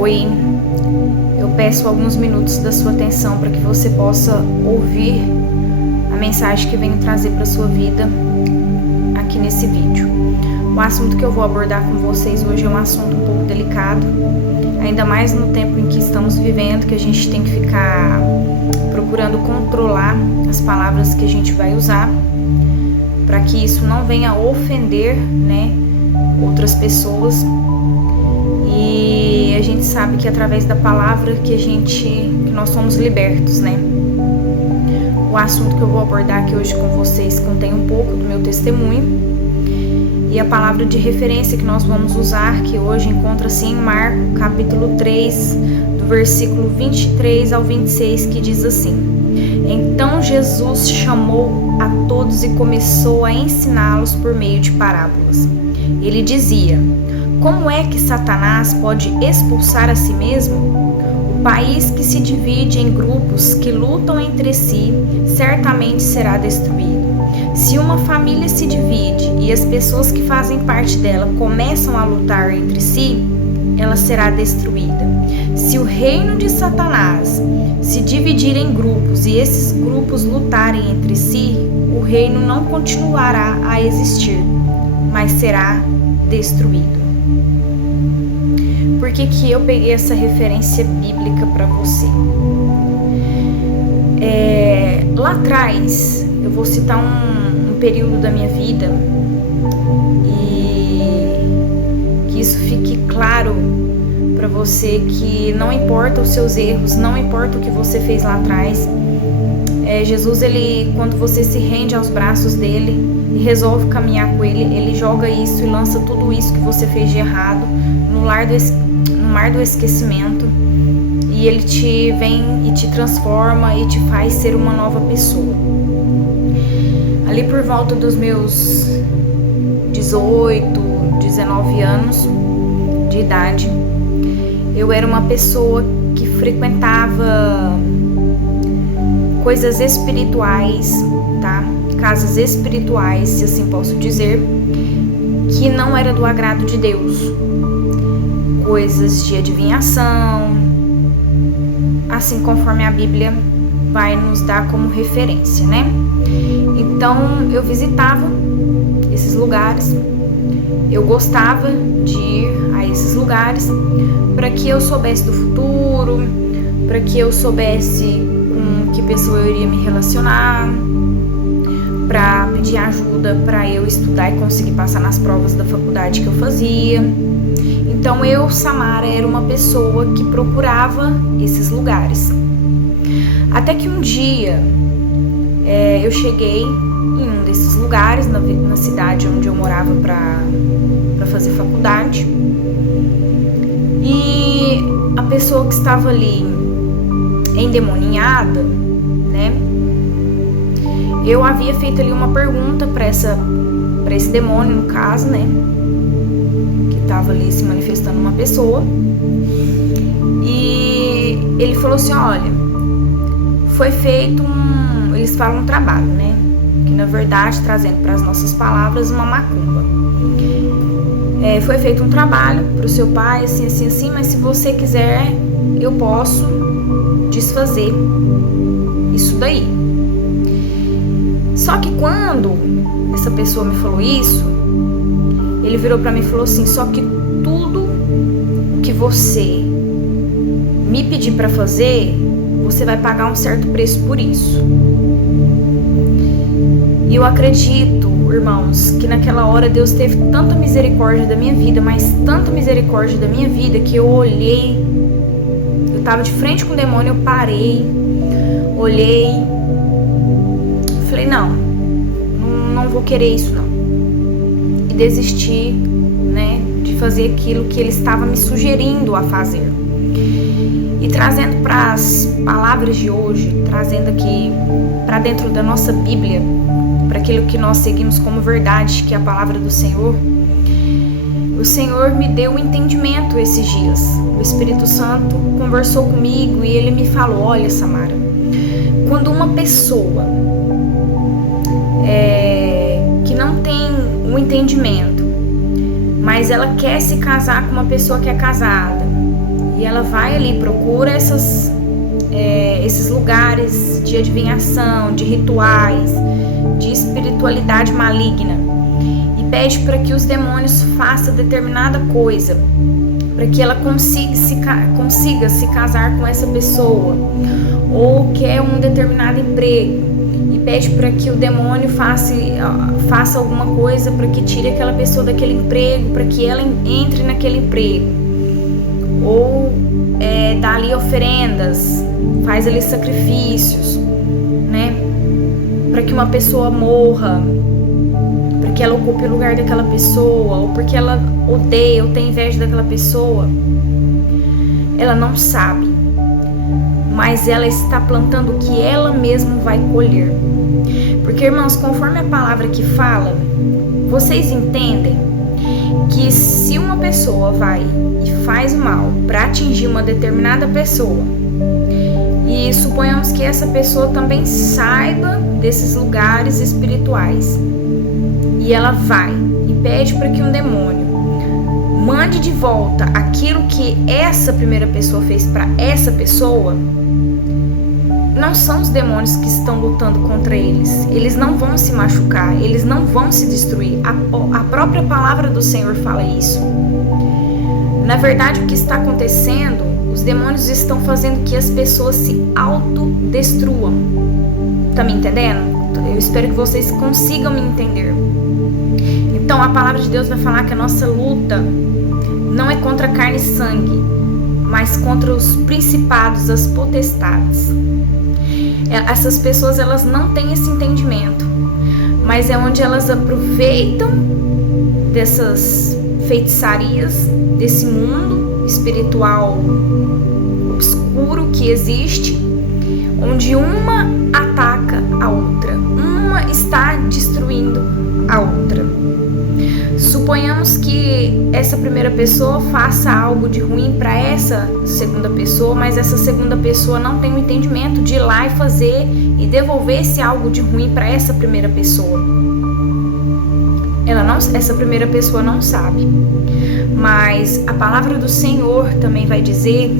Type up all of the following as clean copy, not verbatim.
Oi, eu peço alguns minutos da sua atenção para que você possa ouvir a mensagem que venho trazer para sua vida aqui nesse vídeo. O assunto que eu vou abordar com vocês hoje é um assunto um pouco delicado, ainda mais no tempo em que estamos vivendo, que a gente tem que ficar procurando controlar as palavras que a gente vai usar, para que isso não venha ofender, outras pessoas. E a gente sabe que através da palavra que nós somos libertos, O assunto que eu vou abordar aqui hoje com vocês contém um pouco do meu testemunho, e a palavra de referência que nós vamos usar, que hoje encontra-se em Marcos, capítulo 3, do versículo 23 ao 26, que diz assim: Então Jesus chamou a todos e começou a ensiná-los por meio de parábolas. Ele dizia: Como é que Satanás pode expulsar a si mesmo? O país que se divide em grupos que lutam entre si certamente será destruído. Se uma família se divide e as pessoas que fazem parte dela começam a lutar entre si, ela será destruída. Se o reino de Satanás se dividir em grupos e esses grupos lutarem entre si, o reino não continuará a existir, mas será destruído. Por que eu peguei essa referência bíblica para você? Lá atrás, eu vou citar um período da minha vida, e que isso fique claro para você, que não importa os seus erros, não importa o que você fez lá atrás. Jesus, quando você se rende aos braços dele e resolve caminhar com ele, ele joga isso e lança tudo isso que você fez de errado no mar do esquecimento, e ele vem e te transforma e te faz ser uma nova pessoa. Ali por volta dos meus 18, 19 anos de idade, eu era uma pessoa que frequentava coisas espirituais, casas espirituais, se assim posso dizer, que não era do agrado de Deus. Coisas de adivinhação, assim conforme a Bíblia vai nos dar como referência, Então eu visitava esses lugares, eu gostava de ir a esses lugares para que eu soubesse do futuro, para que eu soubesse com que pessoa eu iria me relacionar, para pedir ajuda para eu estudar e conseguir passar nas provas da faculdade que eu fazia. Então eu, Samara, era uma pessoa que procurava esses lugares. Até que um dia eu cheguei em um desses lugares, na cidade onde eu morava para fazer faculdade. E a pessoa que estava ali endemoninhada, eu havia feito ali uma pergunta para esse demônio, no caso, que estava ali se manifestando uma pessoa. E ele falou assim: olha, foi feito eles falam um trabalho, que na verdade, trazendo para as nossas palavras, uma macumba. Foi feito um trabalho para o seu pai, assim, assim, assim, mas se você quiser, eu posso desfazer isso daí. Só que quando essa pessoa me falou isso, ele virou para mim e falou assim: só que tudo que você me pedir para fazer, você vai pagar um certo preço por isso. E eu acredito, irmãos, que naquela hora Deus teve tanta misericórdia da minha vida, mas tanta misericórdia da minha vida, que eu olhei, eu tava de frente com o demônio, eu parei, olhei, falei: não vou querer isso não. E desisti, de fazer aquilo que ele estava me sugerindo a fazer. E trazendo para as palavras de hoje, trazendo aqui para dentro da nossa Bíblia, para aquilo que nós seguimos como verdade, que é a palavra do Senhor, o Senhor me deu um entendimento esses dias. O Espírito Santo conversou comigo e ele me falou: olha, Samara, quando uma pessoa que não tem um entendimento, mas ela quer se casar com uma pessoa que é casada, E ela vai ali, procura esses lugares de adivinhação, de rituais, de espiritualidade maligna, e pede para que os demônios façam determinada coisa, para que ela consiga se casar com essa pessoa, ou quer um determinado emprego, e pede para que o demônio faça alguma coisa para que tire aquela pessoa daquele emprego, para que ela entre naquele emprego, ou dá ali oferendas, faz ali sacrifícios, né, para que uma pessoa morra, para que ela ocupe o lugar daquela pessoa, ou porque ela odeia ou tem inveja daquela pessoa. Ela não sabe, mas ela está plantando o que ela mesma vai colher. Porque, irmãos, conforme a palavra que fala, vocês entendem que se uma pessoa vai e faz o mal para atingir uma determinada pessoa, e suponhamos que essa pessoa também saiba desses lugares espirituais, e ela vai e pede para que um demônio mande de volta aquilo que essa primeira pessoa fez para essa pessoa, não são os demônios que estão lutando contra eles. Eles não vão se machucar, eles não vão se destruir. A própria palavra do Senhor fala isso. Na verdade, o que está acontecendo, os demônios estão fazendo que as pessoas se autodestruam. Tá me entendendo? Eu espero que vocês consigam me entender. Então, a palavra de Deus vai falar que a nossa luta não é contra carne e sangue, mas contra os principados, as potestades. Essas pessoas, elas não têm esse entendimento, mas é onde elas aproveitam dessas feitiçarias, desse mundo espiritual obscuro que existe, onde uma ataca a outra, uma está destruindo a outra. Suponhamos que essa primeira pessoa faça algo de ruim para essa segunda pessoa, mas essa segunda pessoa não tem o entendimento de ir lá e fazer e devolver esse algo de ruim para essa primeira pessoa. Essa primeira pessoa não sabe. Mas a palavra do Senhor também vai dizer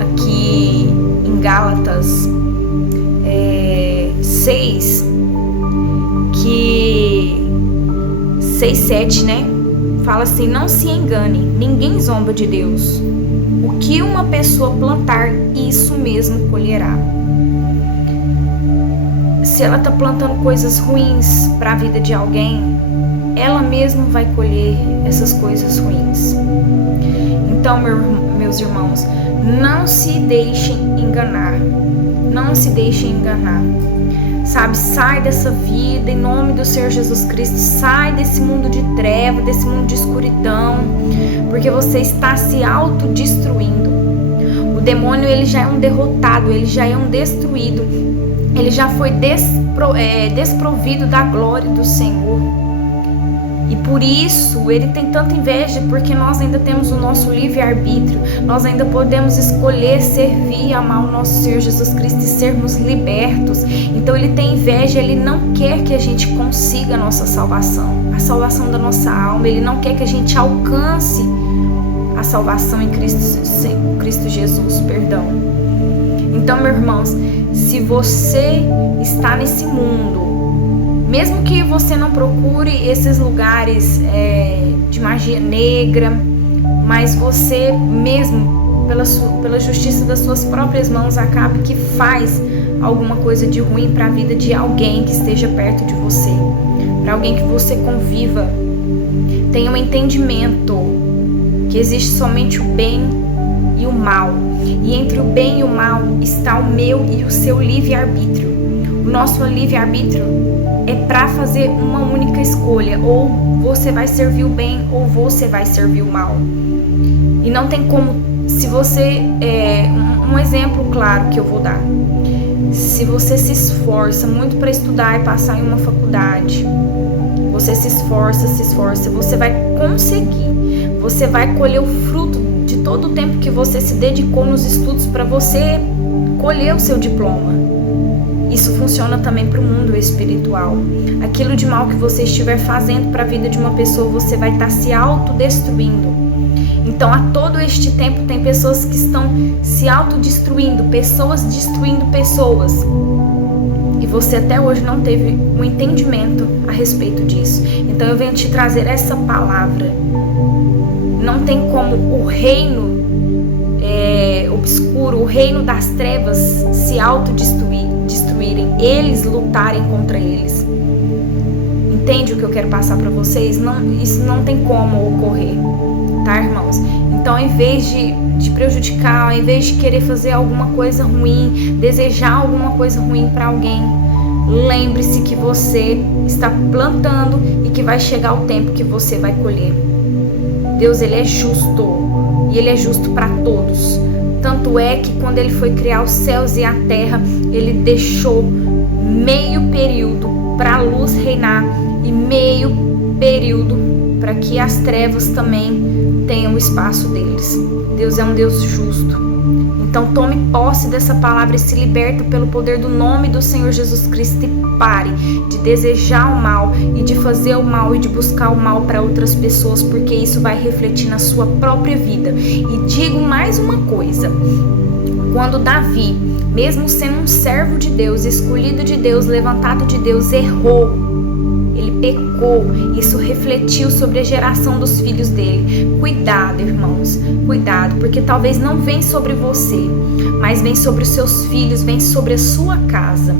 aqui em Gálatas 6, que 6:7, né? Fala assim: não se engane, ninguém zomba de Deus. O que uma pessoa plantar, isso mesmo colherá. Se ela está plantando coisas ruins para a vida de alguém, ela mesma vai colher essas coisas ruins. Então, meus irmãos, não se deixem enganar. Não se deixem enganar. Sabe, sai dessa vida em nome do Senhor Jesus Cristo. Sai desse mundo de treva, desse mundo de escuridão, porque você está se autodestruindo. O demônio, ele já é um derrotado, ele já é um destruído, ele já foi desprovido da glória do Senhor. E por isso ele tem tanta inveja, porque nós ainda temos o nosso livre-arbítrio, nós ainda podemos escolher servir e amar o nosso Senhor Jesus Cristo e sermos libertos. Então ele tem inveja, ele não quer que a gente consiga a nossa salvação, a salvação da nossa alma. Ele não quer que a gente alcance a salvação em Cristo Jesus, perdão. Então, meus irmãos, se você está nesse mundo, mesmo que você não procure esses lugares de magia negra, mas você mesmo, pela justiça das suas próprias mãos, acabe que faz alguma coisa de ruim para a vida de alguém que esteja perto de você, para alguém que você conviva, tenha um entendimento que existe somente o bem e o mal, e entre o bem e o mal está o meu e o seu livre-arbítrio. O nosso livre-arbítrio é para fazer uma única escolha: ou você vai servir o bem ou você vai servir o mal. E não tem como, se você, um exemplo claro que eu vou dar: se você se esforça muito para estudar e passar em uma faculdade, você se esforça, você vai conseguir, você vai colher o fruto de todo o tempo que você se dedicou nos estudos para você colher o seu diploma. Isso funciona também para o mundo espiritual. Aquilo de mal que você estiver fazendo para a vida de uma pessoa, você vai estar se autodestruindo. Então, a todo este tempo, tem pessoas que estão se autodestruindo, pessoas destruindo pessoas. E você até hoje não teve um entendimento a respeito disso. Então, eu venho te trazer essa palavra. Não tem como o reino obscuro, o reino das trevas se autodestruírem, eles lutarem contra eles. Entende o que eu quero passar para vocês? Isso não tem como ocorrer, tá, irmãos? Então, ao invés de prejudicar, ao invés de querer fazer alguma coisa ruim, desejar alguma coisa ruim para alguém, lembre-se que você está plantando e que vai chegar o tempo que você vai colher. Deus, ele é justo, e ele é justo para todos. Tanto é que quando ele foi criar os céus e a terra, ele deixou meio período para a luz reinar e meio período para que as trevas também tenham o espaço deles. Deus é um Deus justo. Então tome posse dessa palavra e se liberta pelo poder do nome do Senhor Jesus Cristo, e pare de desejar o mal e de fazer o mal e de buscar o mal para outras pessoas, porque isso vai refletir na sua própria vida. E digo mais uma coisa: quando Davi, mesmo sendo um servo de Deus, escolhido de Deus, levantado de Deus, errou, ele pecou, isso refletiu sobre a geração dos filhos dele. Cuidado, irmãos, cuidado, porque talvez não vem sobre você, mas vem sobre os seus filhos, vem sobre a sua casa.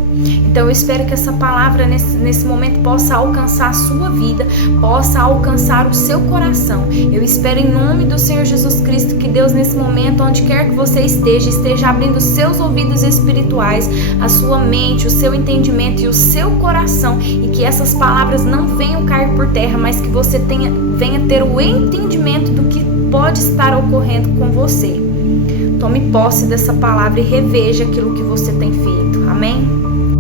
Então eu espero que essa palavra nesse momento possa alcançar a sua vida, possa alcançar o seu coração. Eu espero, em nome do Senhor Jesus Cristo, que Deus, nesse momento, onde quer que você esteja abrindo os seus ouvidos espirituais, a sua mente, o seu entendimento e o seu coração, e que essas palavras não venham cair por terra, mas que você venha ter o entendimento do que pode estar ocorrendo com você. Tome posse dessa palavra e reveja aquilo que você tem feito. Amém?